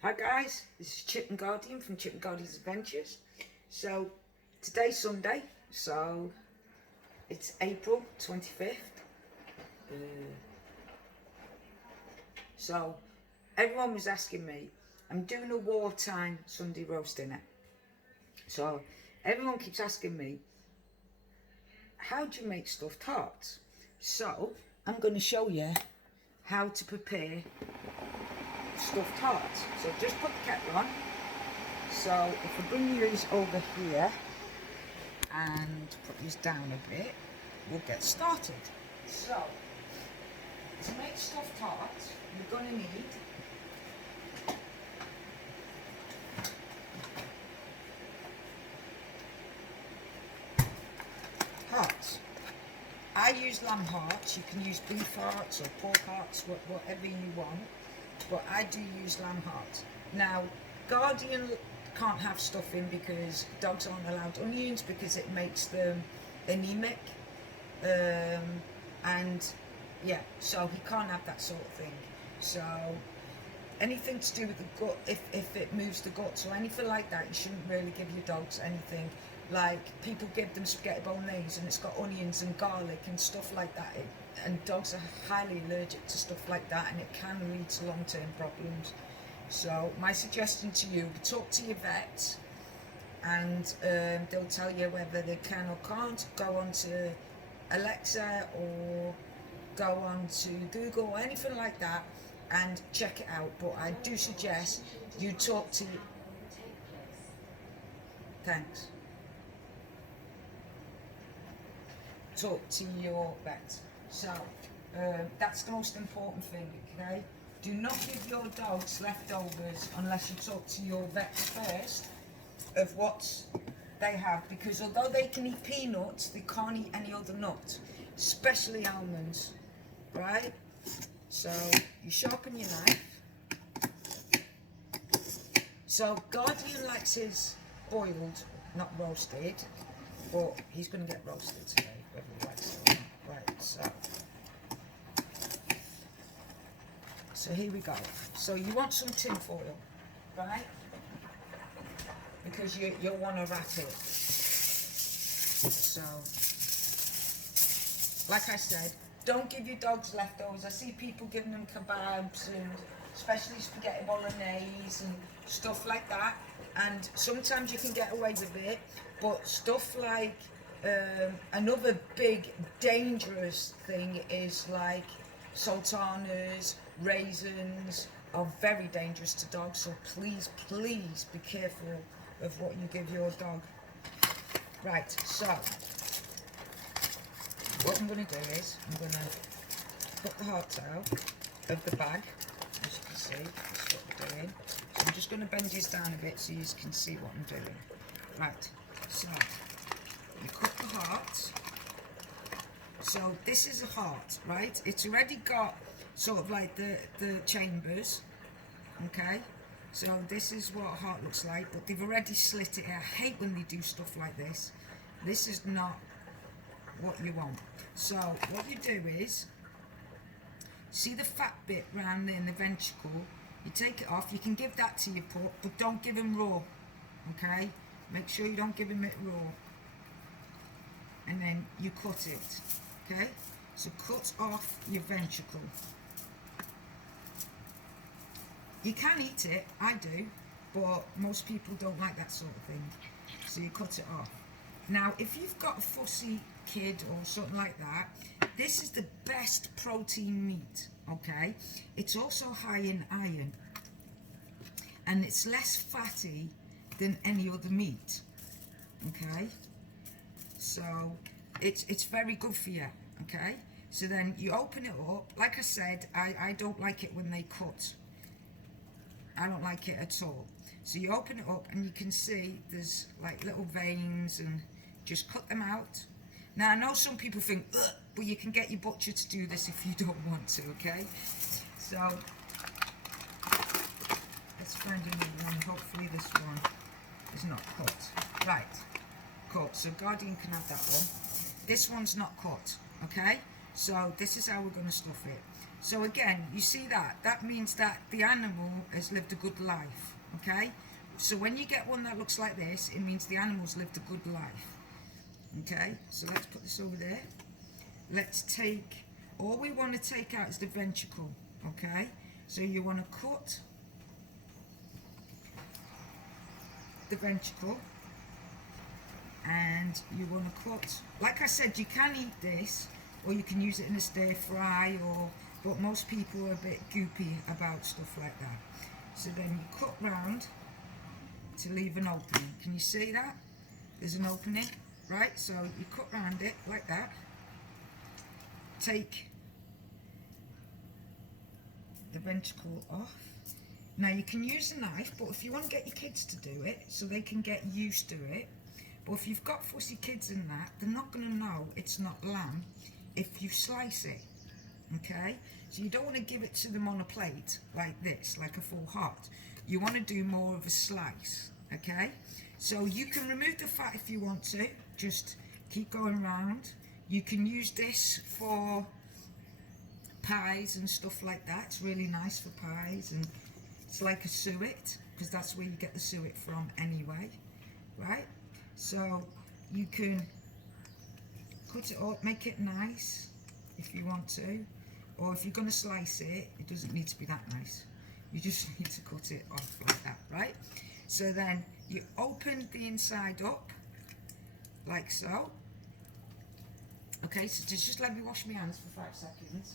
Hi guys, this is Chip and Guardian from Chip and Guardian's Adventures. So today's Sunday, so it's April 25th. So everyone was asking me, I'm doing a wartime Sunday roast dinner. So everyone keeps asking me, how do you make stuffed tarts? So I'm going to show you how to prepare stuffed tarts. So just put the kettle on. So if I bring yours over here and put yours down a bit, we'll get started. So to make stuffed tarts, you're going to need hearts. I use lamb hearts. You can use beef hearts or pork hearts, whatever you want. But I do use lamb hearts. Now, Guardian can't have stuffing because dogs aren't allowed onions because it makes them anemic. And yeah, so he can't have that sort of thing. So anything to do with the gut, if it moves the guts or anything like that, you shouldn't really give your dogs anything. Like people give them spaghetti bolognese and it's got onions and garlic and stuff like that, and dogs are highly allergic to stuff like that, and it can lead to long-term problems. So my suggestion to you, talk to your vet and they'll tell you whether they can or can't. Go on to Alexa or go on to Google or anything like that and check it out. But I do suggest you talk to your vet. So that's the most important thing, okay? Do not give your dogs leftovers unless you talk to your vet first of what they have, because although they can eat peanuts, they can't eat any other nut, especially almonds, right? So you sharpen your knife. So Guardian likes his boiled, not roasted, but he's going to get roasted today, whether he likes it or not. Right, so here we go. So you want some tin foil, right? Because you'll want to wrap it. So, like I said, don't give your dogs leftovers. I see people giving them kebabs and especially spaghetti bolognese and stuff like that. And sometimes you can get away with it, but stuff like another big dangerous thing is like sultanas, raisins are very dangerous to dogs. So please be careful of what you give your dog. Right, so what I'm going to do is I'm going to put the hearts out of the bag, as you can see. That's what we're doing. So I'm just going to bend this down a bit so you can see what I'm doing. Right, so you cut the heart. So this is a heart, right? It's already got sort of like the chambers, okay? So this is what a heart looks like, but they've already slit it. I hate when they do stuff like this. This is not what you want. So what you do is, see the fat bit round there in the ventricle, you take it off. You can give that to your pup, but don't give him raw, okay? Make sure you don't give him it raw. And then you cut it, okay? So cut off your ventricle. You can eat it, I do, but most people don't like that sort of thing. So you cut it off. Now, if you've got a fussy kid or something like that, this is the best protein meat, okay? It's also high in iron, and it's less fatty than any other meat, okay? So it's very good for you, okay? So then you open it up. Like I said, I don't like it when they cut. I don't like it at all. So you open it up and you can see there's like little veins, and just cut them out. Now I know some people think, ugh, but you can get your butcher to do this if you don't want to, okay? So let's find a new one. Hopefully this one is not cut. Right, cut. So Guardian can have that one. This one's not cut, okay? So this is how we're going to stuff it. So again, you see that? That means that the animal has lived a good life, okay? So when you get one that looks like this, it means the animal's lived a good life, okay? So let's put this over there. Let's take, all we want to take out is the ventricle, okay? So you want to cut the ventricle, and you want to cut, like I said, you can eat this, or you can use it in a stir fry, or but most people are a bit goopy about stuff like that. So then you cut round to leave an opening. Can you see that? There's an opening, right? So you cut round it like that. Take the ventricle off. Now you can use a knife, but if you want to get your kids to do it so they can get used to it, but if you've got fussy kids in that, they're not going to know it's not lamb if you slice it, okay? So you don't want to give it to them on a plate like this, like a full heart. You want to do more of a slice, okay? So you can remove the fat if you want to, just keep going round. You can use this for pies and stuff like that. It's really nice for pies, and it's like a suet, because that's where you get the suet from anyway, right? So you can cut it up, make it nice if you want to, or if you're going to slice it, it doesn't need to be that nice. You just need to cut it off like that, right? So then you open the inside up, like so. Okay, so just let me wash my hands for 5 seconds.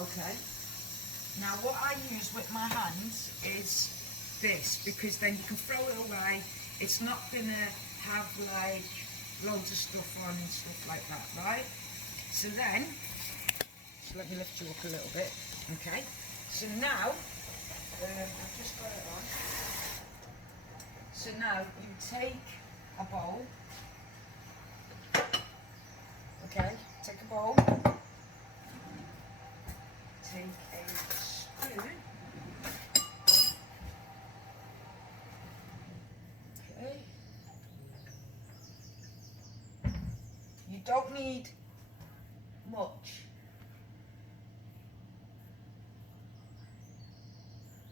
Okay, now what I use with my hands is this, because then you can throw it away. It's not gonna have like loads of stuff on and stuff like that, right? So then, so let me lift you up a little bit, okay? So now, I've just got it on. So now you take a bowl, okay? Take a bowl. Take a spoon, okay, you don't need much,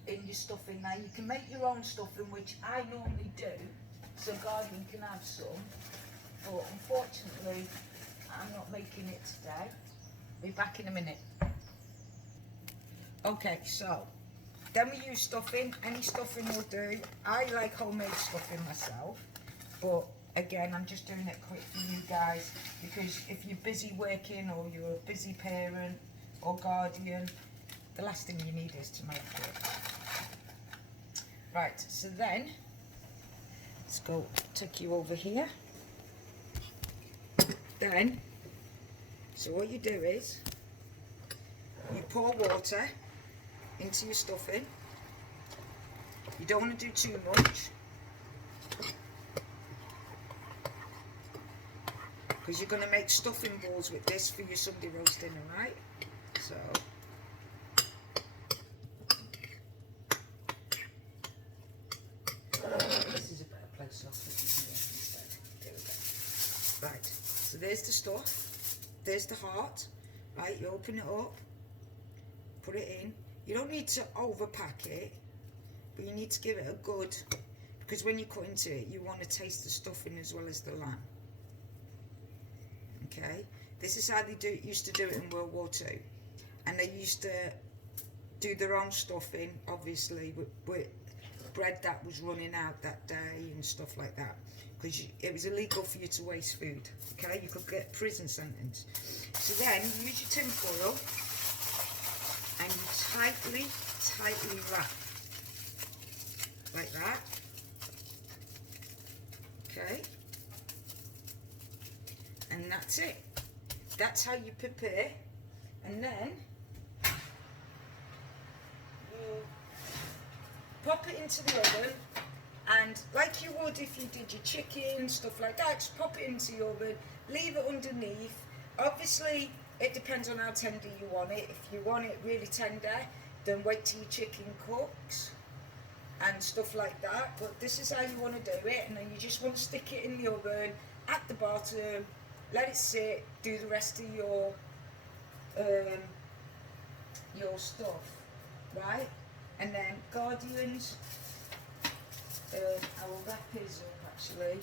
in your stuffing. Now you can make your own stuffing, which I normally do, so garden can have some, but unfortunately I'm not making it today. Be back in a minute. Okay, so then we use stuffing. Any stuffing will do. I like homemade stuffing myself, but again, I'm just doing it quick for you guys, because if you're busy working or you're a busy parent or guardian, the last thing you need is to make it. Right, so then let's go take you over here. Then, so what you do is you pour water into your stuffing. You don't want to do too much, because you're going to make stuffing balls with this for your Sunday roast dinner, right? So this is a better place off that you can get instead. There we go. Right, so there's the stuff, there's the heart, right? You open it up, put it in. You don't need to overpack it, but you need to give it a good, because when you cut into it, you want to taste the stuffing as well as the lamb. Okay, this is how they used to do it in World War II, and they used to do their own stuffing, obviously, with bread that was running out that day and stuff like that, because it was illegal for you to waste food. Okay, you could get a prison sentence. So then you use your tin foil, and you tightly wrap, like that, okay, and that's it. That's how you prepare, and then you pop it into the oven, and like you would if you did your chicken, stuff like that, just pop it into the oven, leave it underneath. Obviously, it depends on how tender you want it. If you want it really tender, then wait till your chicken cooks. and stuff like that, but this is how you want to do it, and then you just want to stick it in the oven at the bottom, let it sit, do the rest of your stuff, right? And then Guardians, I will wrap his up actually.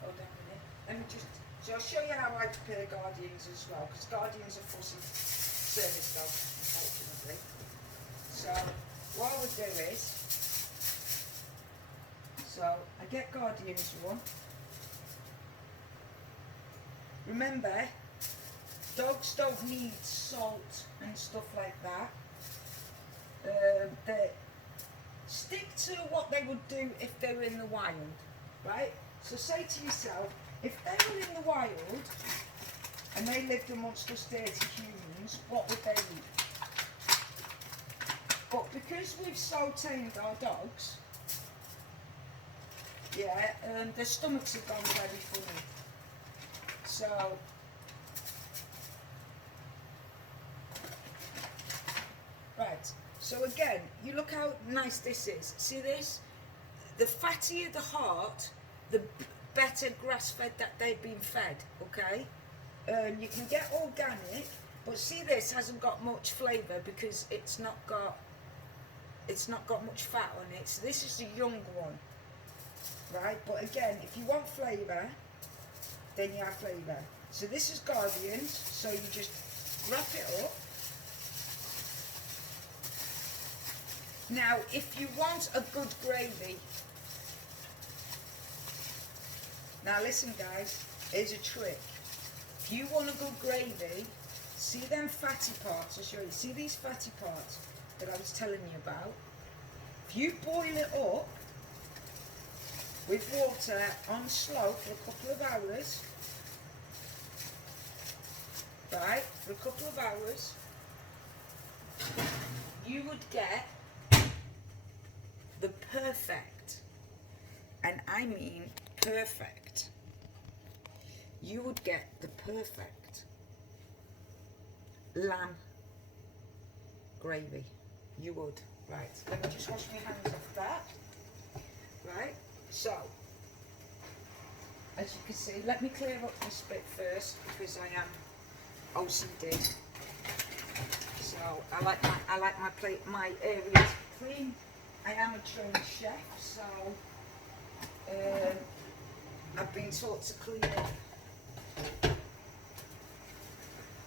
Hold on a minute. Let me just, so I'll show you how I prepare Guardians as well, because Guardians are fussy service dogs, unfortunately. So what I would do is, so I get Guardians one. Remember, dogs don't need salt and stuff like that. They stick to what they would do if they were in the wild, right? So say to yourself, if they were in the wild and they lived amongst us dirty humans, what would they eat? But because we've so tamed our dogs, yeah, their stomachs have gone very funny. So right, so again, you look how nice this is. See this? The fattier the heart, the better grass-fed that they've been fed, okay? You can get organic, but see this hasn't got much flavour because it's not got much fat on it. So this is the young one, right? But again, if you want flavour, then you have flavour. So this is Guardians, so you just wrap it up. Now, if you want a good gravy, now listen guys, here's a trick. If you want a good gravy, see them fatty parts, I'll show you, see these fatty parts that I was telling you about? If you boil it up with water on slow for a couple of hours, right, for a couple of hours, you would get the perfect, and I mean perfect, you would get the perfect lamb gravy. You would. Right, let me just wash my hands off that. Right, so as you can see, let me clear up this bit first because I am OCD. So I like my areas clean. I am a trained chef, so I've been taught to clean it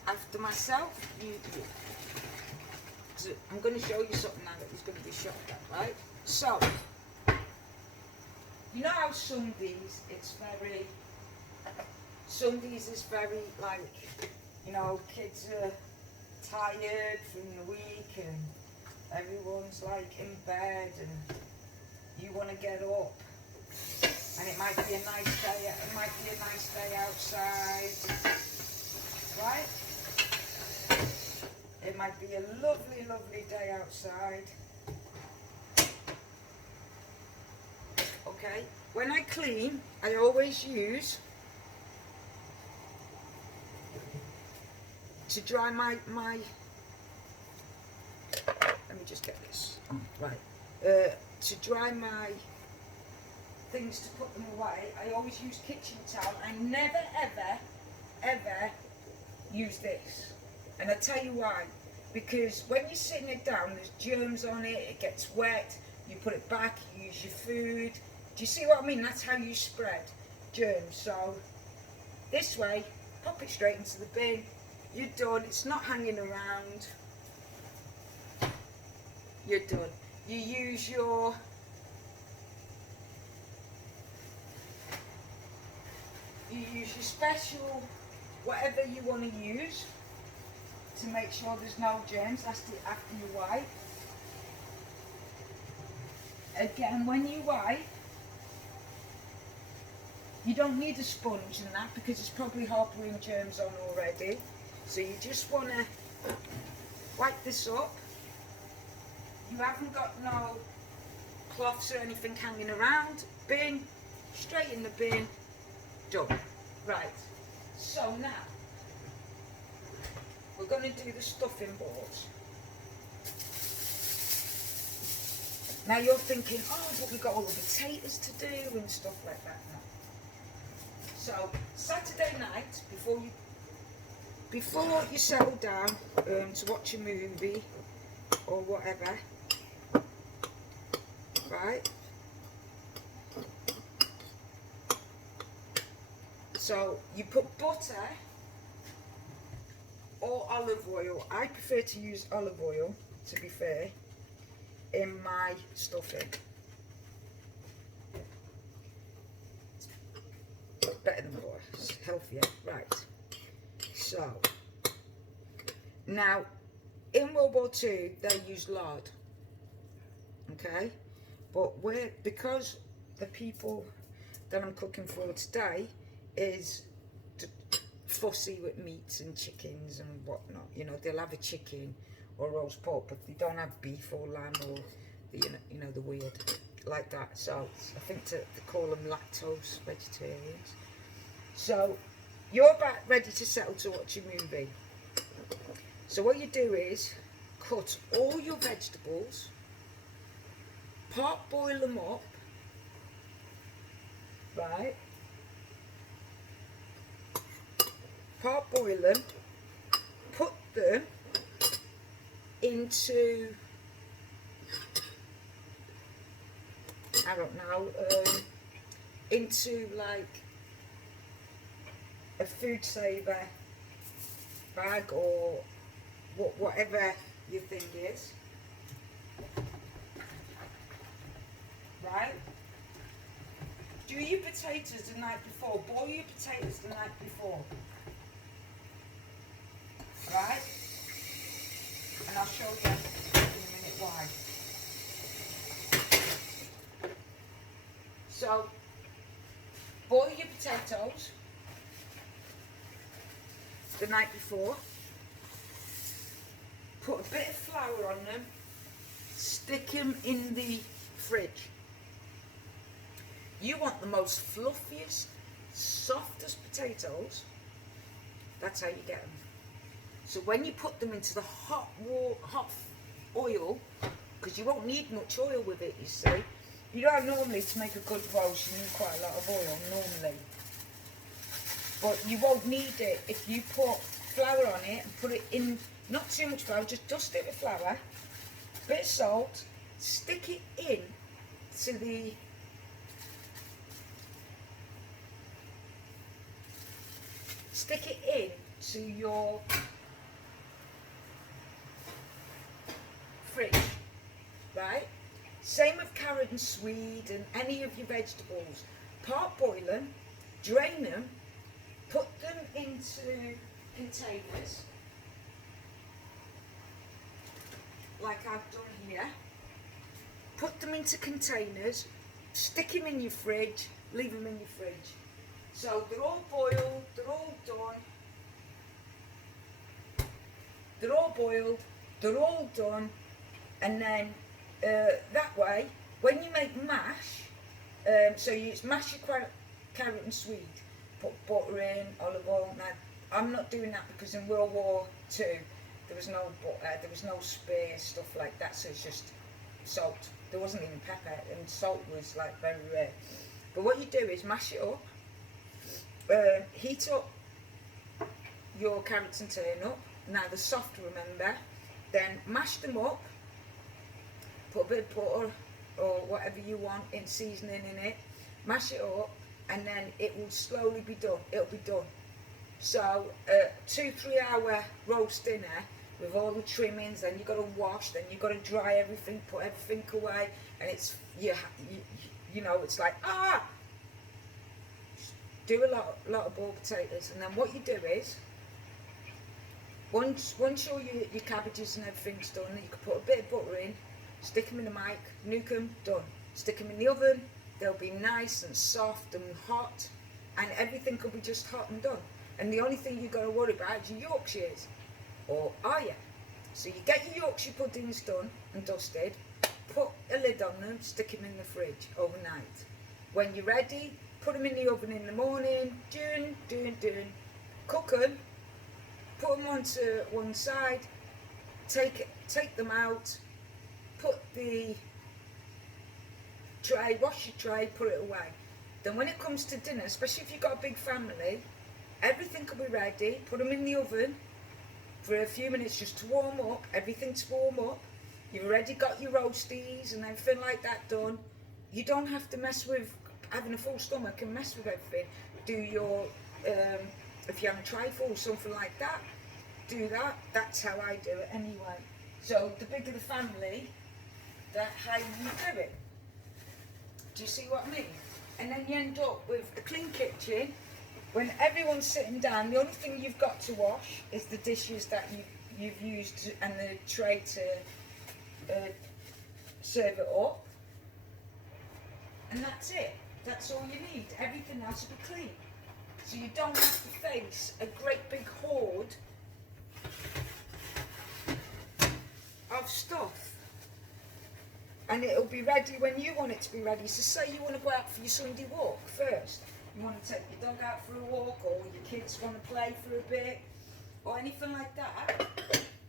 after myself. So I'm going to show you something now that is going to be shocked at, right? So, you know how Sundays, Sundays is very like, you know, kids are tired from the week and everyone's like in bed and you want to get up and it might be a nice day, outside, right? It might be a lovely, lovely day outside. Okay, when I clean, I always use to dry my let me just get this right. To dry my things to put them away, I always use kitchen towel. I never ever use this. And I'll tell you why. Because when you're sitting it down, there's germs on it, it gets wet, you put it back, you use your food. Do you see what I mean? That's how you spread germs. So this way, pop it straight into the bin. You're done. It's not hanging around. You're done. You use your special, whatever you want to use, to make sure there's no germs. That's it after you wipe. Again, when you wipe, you don't need a sponge and that because it's probably harboring germs on already. So you just want to wipe this up. You haven't got no cloths or anything hanging around. Bin, straight in the bin, done. Right, so now we're going to do the stuffing balls. Now you're thinking, oh, but we've got all the potatoes to do and stuff like that. No. So Saturday night, before you settle down to watch a movie or whatever, right? So you put butter or olive oil. I prefer to use olive oil, to be fair, in my stuffing. It's better than butter, it's healthier. Right. So now in World War II they used lard. Okay? But because the people that I'm cooking for today is fussy with meats and chickens and whatnot. You know, they'll have a chicken or roast pork, but they don't have beef or lamb or the, you know, the weird like that. So I think they call them lactose vegetarians. So you're about ready to settle to watch a movie. So what you do is cut all your vegetables, pot boil them up, right? Part boil them, put them into, I don't know, into like a food saver bag or whatever your thing is, right? Do your potatoes the night before, boil your potatoes the night before. Right? And I'll show you in a minute why. So, boil your potatoes the night before. Put a bit of flour on them. Stick them in the fridge. You want the most fluffiest, softest potatoes. That's how you get them. So when you put them into the hot oil, because you won't need much oil with it, you see. You don't normally, to make a good roast, you need quite a lot of oil normally. But you won't need it if you put flour on it and put it in, not too much flour, just dust it with flour, bit of salt, stick it in to the your fridge, right? Same with carrot and swede and any of your vegetables. Part boil them, drain them, put them into containers, like I've done here. Put them into containers, stick them in your fridge, leave them in your fridge. So they're all boiled, they're all done. They're all boiled, they're all done. And then that way, when you make mash, so you mash your carrot and swede, put butter in, olive oil. Now, I'm not doing that because in World War II, there was no butter, there was no spear, stuff like that, so it's just salt. There wasn't even pepper, and salt was like very rare. But what you do is mash it up, heat up your carrots and turnip. Now they're soft, remember. Then mash them up, put a bit of butter or whatever you want in seasoning in it, mash it up, and then it will slowly be done. It'll be done. So 2-3 hour roast dinner with all the trimmings, then you've got to wash, then you've got to dry everything, put everything away, and it's you know, it's like do a lot of boiled potatoes. And then what you do is, once all your cabbages and everything's done, you can put a bit of butter in, stick them in the mic, nuke them, done. Stick them in the oven, they'll be nice and soft and hot, and everything could be just hot and done. And the only thing you've got to worry about is your Yorkshires, or are you? So you get your Yorkshire puddings done and dusted, put a lid on them, stick them in the fridge overnight. When you're ready, put them in the oven in the morning, cook them, put them onto one side, take them out, put the tray, wash your tray, put it away. Then when it comes to dinner, especially if you've got a big family, everything will be ready. Put them in the oven for a few minutes just to warm up, everything to warm up. You've already got your roasties and everything like that done. You don't have to mess with having a full stomach and mess with everything. Do your, if you have a trifle or something like that, do that. That's how I do it anyway. So the bigger the family, the higher you do it. Do you see what I mean? And then you end up with a clean kitchen. When everyone's sitting down, the only thing you've got to wash is the dishes that you've used and the tray to serve it up. And that's it. That's all you need. Everything else will be clean. So you don't have to face a great big hoard of stuff. And it'll be ready when you want it to be ready. So say you want to go out for your Sunday walk first. You want to take your dog out for a walk, or your kids want to play for a bit, or anything like that.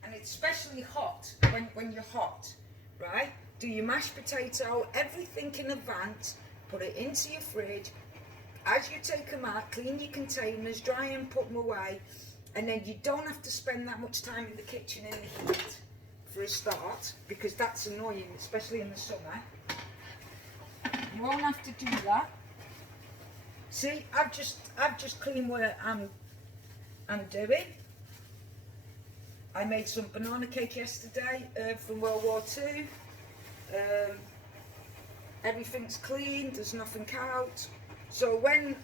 And it's especially hot, when you're hot, right? Do your mashed potato, everything in advance, put it into your fridge. As you take them out, clean your containers, dry them, put them away. And then you don't have to spend that much time in the kitchen in the heat for a start, because that's annoying, especially in the summer. You won't have to do that. See, I've just cleaned what I'm doing. I made some banana cake yesterday from World War II. Everything's clean, there's nothing out. So when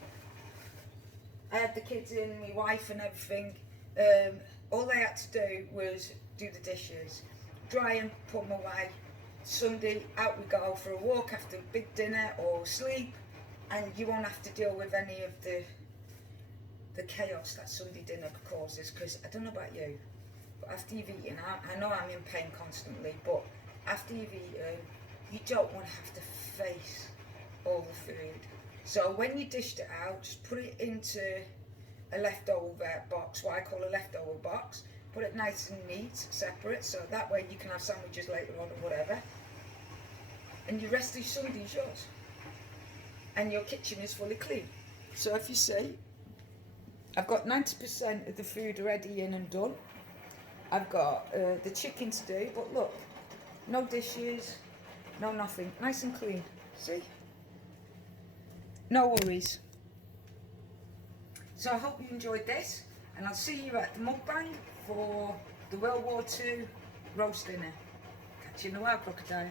I had the kids in, my wife and everything, all they had to do was do the dishes, dry them, put them away. Sunday, out we go for a walk after a big dinner or sleep, and you won't have to deal with any of the chaos that Sunday dinner causes. Because I don't know about you, but after you've eaten, I know I'm in pain constantly, but after you've eaten, you don't want to have to face all the food. So when you dished it out, just put it into a leftover box, what I call a leftover box. Put it nice and neat, separate, so that way you can have sandwiches later on or whatever. And your rest of Sunday is yours. And your kitchen is fully clean. So if you see, I've got 90% of the food already in and done. I've got the chicken to do, but look, no dishes, no nothing, nice and clean, see? No worries. So I hope you enjoyed this, and I'll see you at the mukbang for the World War II roast dinner. Catch you in a while, crocodile.